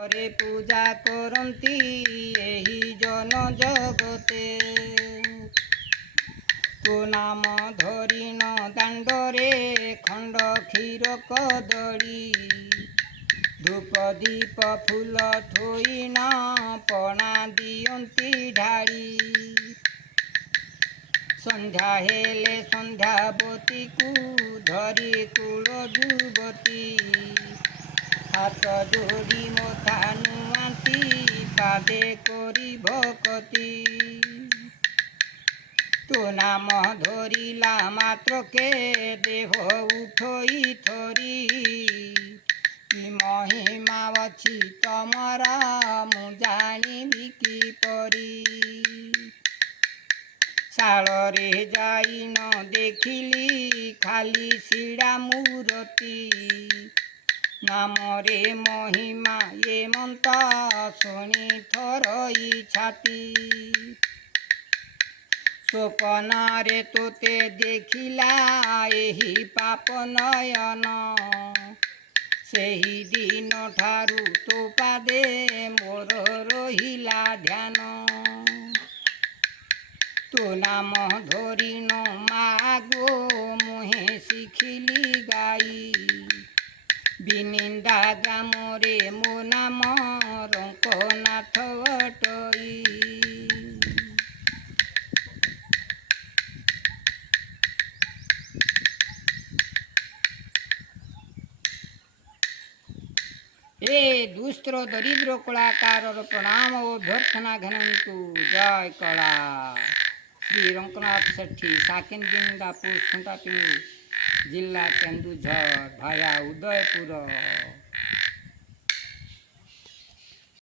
रे पूजा करती एही जन जगते तो नाम धरिण दांडरे खंड क्षीर कदली धूप दीप फूल थोइना पणा दियंती ढाली संध्या हेले संध्यावती को धरी कूल जुवती हाथ जोड़ी मथा नुआंती पादे करी भकती तो नाम धरिला मात्र के देह उठई थरी कि महिमा अछि तमरा मु जानिबि किपरि शाଳରେ ଯାଇ ନ ଦେଖିଲି ଖାଲି ଶିଡ଼ା ମୂରତି ନାମରେ ମହିମା ଏ ମନ୍ତ ଶୁଣି ଥରଇ ଛାତି ସ୍ୱପ୍ନରେ ତୋତେ ଦେଖିଲା ଏହି ପାପ ନୟନ ସେହି ଦିନ ଠାରୁ ତୋ ପାଦେ ମୋର ରହିଲା ଧ୍ୟାନ तो नाम धरिण मागो मुहे शिखिली गाई बिनिंदा ग्राम रे मो नाम रंकनाथ अटई ए दुस्त्र दरिद्र कलाकार प्रणाम ओ भर्तना घनंतु जय कला श्री रंकनाथ सेठी साकिन बिंदापुर खुंटापिंग जिला केन्दुझर भाया उदयपुर।